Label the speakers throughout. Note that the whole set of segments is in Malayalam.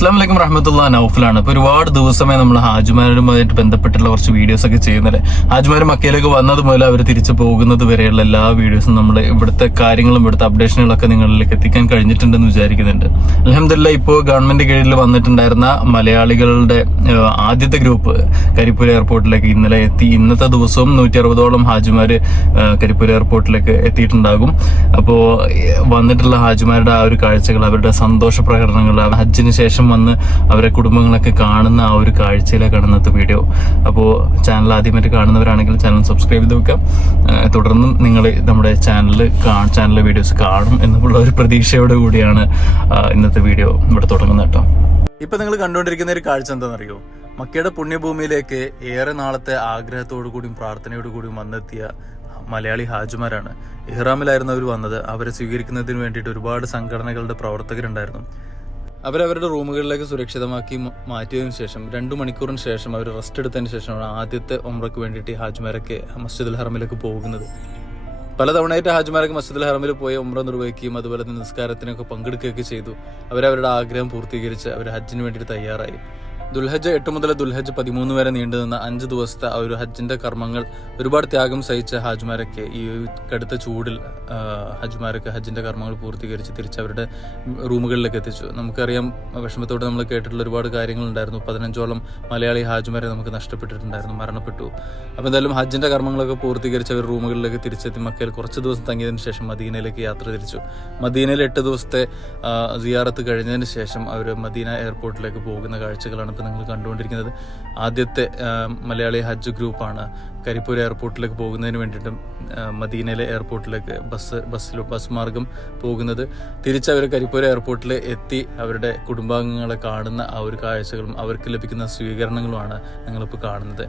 Speaker 1: അസ്ലാം വലൈക്കും റഹ്മത്തുള്ള നൗഫലാണ്. ഇപ്പൊ ഒരുപാട് ദിവസമായി നമ്മൾ ഹാജുമാരുമായിട്ട് ബന്ധപ്പെട്ടുള്ള കുറച്ച് വീഡിയോസ് ഒക്കെ ചെയ്യുന്നത് ഹാജുമാർ മക്കയിലേക്ക് വന്നത് മുതൽ അവർ തിരിച്ചു പോകുന്നത് വരെയുള്ള എല്ലാ വീഡിയോസും നമ്മൾ ഇവിടുത്തെ കാര്യങ്ങളും ഇവിടുത്തെ അപ്ഡേഷനുകളൊക്കെ നിങ്ങളിലേക്ക് എത്തിക്കാൻ കഴിഞ്ഞിട്ടുണ്ടെന്ന് വിചാരിക്കുന്നുണ്ട്. അലഹമില്ല ഇപ്പോൾ ഗവൺമെന്റ് കീഴിൽ വന്നിട്ടുണ്ടായിരുന്ന മലയാളികളുടെ ആദ്യത്തെ ഗ്രൂപ്പ് കരിപ്പൂർ എയർപോർട്ടിലേക്ക് ഇന്നലെ എത്തി. ഇന്നത്തെ ദിവസവും നൂറ്റി അറുപതോളം ഹാജുമാർ കരിപ്പൂർ എയർപോർട്ടിലേക്ക് എത്തിയിട്ടുണ്ടാകും. അപ്പോൾ വന്നിട്ടുള്ള ഹാജുമാരുടെ ആ ഒരു കാഴ്ചകൾ അവരുടെ സന്തോഷ പ്രകടനങ്ങൾ ഹജ്ജിന് ശേഷം വന്ന് അവരെ കുടുംബങ്ങളൊക്കെ കാണുന്ന ആ ഒരു കാഴ്ചയിലേക്കാണ് ഇന്നത്തെ വീഡിയോ അപ്പോൾ ചാനൽ ആദ്യമായിട്ട് കാണുന്നവരാണെങ്കിൽ ചാനൽ സബ്സ്ക്രൈബ് ചെയ്ത് വെക്കാം തുടർന്നും നിങ്ങൾ നമ്മുടെ ചാനൽ ചാനലിലെ വീഡിയോസ് കാണും എന്നുള്ള ഒരു പ്രതീക്ഷയോട് കൂടിയാണ് ഇന്നത്തെ വീഡിയോ ഇവിടെ തുടങ്ങുന്നത് കേട്ടോ. ഇപ്പൊ നിങ്ങൾ കണ്ടുകൊണ്ടിരിക്കുന്ന ഒരു കാഴ്ച എന്താണെന്നറിയോ? മക്കയുടെ പുണ്യഭൂമിയിലേക്ക് ഏറെ നാളത്തെ ആഗ്രഹത്തോടു കൂടിയും പ്രാർത്ഥനയോടു കൂടിയും വന്നെത്തിയ മലയാളി ഹാജിമാരാണ്. ഇഹ്റാമിലായിരുന്നു അവർ വന്നത്. അവരെ സ്വീകരിക്കുന്നതിന് വേണ്ടിയിട്ട് ഒരുപാട് സംഘടനകളുടെ പ്രവർത്തകരുണ്ടായിരുന്നു. അവരവരുടെ റൂമുകളിലേക്ക് സുരക്ഷിതമാക്കി മാറ്റിയതിനു ശേഷം രണ്ടു മണിക്കൂറിന് ശേഷം അവർ റെസ്റ്റ് എടുത്തതിന് ശേഷമാണ് ആദ്യത്തെ ഒമ്രക്ക് വേണ്ടിയിട്ട് മസ്ജിദ് മസ്ജിദുൽ ഹറമിലേക്ക് പോകുന്നത്. പലതവണയായിട്ട് മസ്ജിദ് മസ്ജിദുൽ ഹറമിൽ പോയി ഒമ്ര നിർവഹിക്കുകയും അതുപോലെ തന്നെ നിസ്കാരത്തിനൊക്കെ പങ്കെടുക്കുകയൊക്കെ ചെയ്തു. അവരവരുടെ ആഗ്രഹം പൂർത്തീകരിച്ച് അവർ ഹജ്ജിന് വേണ്ടിയിട്ട് തയ്യാറായി. ദുൽഹജ്ജ് എട്ട് മുതൽ ദുൽഹജ് പതിമൂന്ന് വരെ നീണ്ടു നിന്ന അഞ്ച് ദിവസത്തെ ആ ഒരു ഹജ്ജിന്റെ കർമ്മങ്ങൾ ഒരുപാട് ത്യാഗം സഹിച്ച ഹാജ്മാരൊക്കെ ഈ കടുത്ത ചൂടിൽ ഹജ്മാരൊക്കെ ഹജ്ജിന്റെ കർമ്മങ്ങൾ പൂർത്തീകരിച്ച് തിരിച്ച് അവരുടെ റൂമുകളിലേക്ക് എത്തിച്ചു. നമുക്കറിയാം വിഷമത്തോടെ നമ്മൾ കേട്ടിട്ടുള്ള ഒരുപാട് കാര്യങ്ങൾ കാര്യങ്ങളുണ്ടായിരുന്നു. പതിനഞ്ചോളം മലയാളി ഹാജ്മാരെ നമുക്ക് നഷ്ടപ്പെട്ടിട്ടുണ്ടായിരുന്നു മരണപ്പെട്ടു. അപ്പോൾ എന്തായാലും ഹജ്ജിന്റെ കർമ്മങ്ങളൊക്കെ പൂർത്തീകരിച്ച് അവർ റൂമുകളിലേക്ക് തിരിച്ചെത്തി മക്കയിൽ കുറച്ച് ദിവസം തങ്ങിയതിന് ശേഷം മദീനയിലേക്ക് യാത്ര തിരിച്ചു. മദീനയിൽ എട്ട് ദിവസത്തെ സിയാറത്ത് കഴിഞ്ഞതിന് ശേഷം അവർ മദീന എയർപോർട്ടിലേക്ക് പോകുന്ന കാഴ്ചകളാണ് ഇപ്പോൾ നിങ്ങൾ കണ്ടുകൊണ്ടിരിക്കുന്നത്. ആദ്യത്തെ മലയാളി ഹജ്ജ് ഗ്രൂപ്പാണ്. കരിപ്പൂർ എയർപോർട്ടിലേക്ക് പോകുന്നതിന് വേണ്ടിയിട്ടും മദീനയിലെ എയർപോർട്ടിലേക്ക് ബസ് ബസ്സിൽ ബസ് മാർഗം പോകുന്നത്. തിരിച്ച് അവർ കരിപ്പൂർ എയർപോർട്ടിൽ എത്തി അവരുടെ കുടുംബാംഗങ്ങളെ കാണുന്ന ആ ഒരു കാഴ്ചകളും അവർക്ക് ലഭിക്കുന്ന സ്വീകരണങ്ങളുമാണ് നിങ്ങളിപ്പോൾ കാണുന്നത്.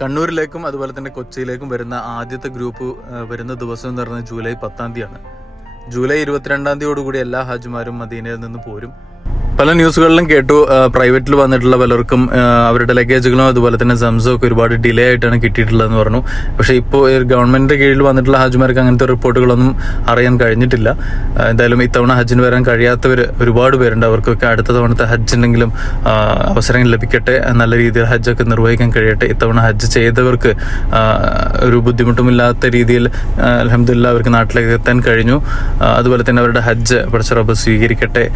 Speaker 1: കണ്ണൂരിലേക്കും അതുപോലെ തന്നെ കൊച്ചിയിലേക്കും വരുന്ന ആദ്യത്തെ ഗ്രൂപ്പ് വരുന്ന ദിവസം എന്ന് പറയുന്നത് ജൂലൈ പത്താം തീയതിയാണ്. ജൂലൈ ഇരുപത്തിരണ്ടാം തീയതിയോടുകൂടി എല്ലാ ഹാജിമാരും മദീനയിൽ നിന്ന് പോരും. പല ന്യൂസുകളിലും കേട്ടു പ്രൈവറ്റിൽ വന്നിട്ടുള്ള പലർക്കും അവരുടെ ലഗേജുകളും അതുപോലെ തന്നെ സംസും ഒക്കെ ഒരുപാട് ഡിലേ ആയിട്ടാണ് കിട്ടിയിട്ടുള്ളതെന്ന് പറഞ്ഞു. പക്ഷേ ഇപ്പോൾ ഗവൺമെന്റിന്റെ കീഴിൽ വന്നിട്ടുള്ള ഹാജിമാർക്ക് അങ്ങനത്തെ റിപ്പോർട്ടുകളൊന്നും അറിയാൻ കഴിഞ്ഞിട്ടില്ല. എന്തായാലും ഇത്തവണ ഹജ്ജിന് വരാൻ കഴിയാത്തവർ ഒരുപാട് പേരുണ്ട്. അവർക്കൊക്കെ അടുത്ത തവണത്തെ ഹജ്ജിനെങ്കിലും അവസരം ലഭിക്കട്ടെ നല്ല രീതിയിൽ ഹജ്ജൊക്കെ നിർവഹിക്കാൻ കഴിയട്ടെ. ഇത്തവണ ഹജ്ജ് ചെയ്തവർക്ക് ഒരു ബുദ്ധിമുട്ടുമില്ലാത്ത രീതിയിൽ അലഹമില്ല അവർക്ക് നാട്ടിലേക്ക് എത്താൻ കഴിഞ്ഞു. അതുപോലെ തന്നെ അവരുടെ ഹജ്ജ് പടച്ചറബ് സ്വീകരിക്കട്ടെ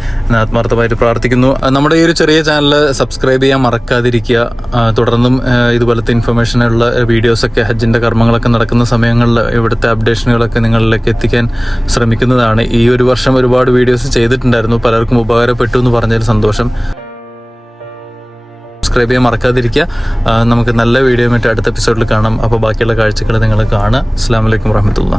Speaker 1: ആത്മാർത്ഥമായിട്ട് പ്രാർത്ഥിക്കുന്നു നമ്മുടെ ഈ ഒരു ചെറിയ ചാനൽ സബ്സ്ക്രൈബ് ചെയ്യാൻ മറക്കാതിരിക്കുക. തുടർന്നും ഇതുപോലത്തെ ഇൻഫർമേഷനുള്ള വീഡിയോസൊക്കെ ഹജ്ജിന്റെ കർമ്മങ്ങളൊക്കെ നടക്കുന്ന സമയങ്ങളിൽ ഇവിടുത്തെ അപ്ഡേഷനുകളൊക്കെ നിങ്ങളിലേക്ക് എത്തിക്കാൻ ശ്രമിക്കുന്നതാണ്. ഈ ഒരു വർഷം ഒരുപാട് വീഡിയോസ് ചെയ്തിട്ടുണ്ടായിരുന്നു. പലർക്കും ഉപകാരപ്പെട്ടു എന്ന് പറഞ്ഞതിൽ സന്തോഷം. സബ്സ്ക്രൈബ് ചെയ്യാൻ മറക്കാതിരിക്കുക. നമുക്ക് നല്ല വീഡിയോ മറ്റേ അടുത്ത എപ്പിസോഡിൽ കാണാം. അപ്പോൾ ബാക്കിയുള്ള കാഴ്ചകൾ നിങ്ങൾ കാണുക. അസ്സാം വലൈക്കും വറഹമത്തുള്ള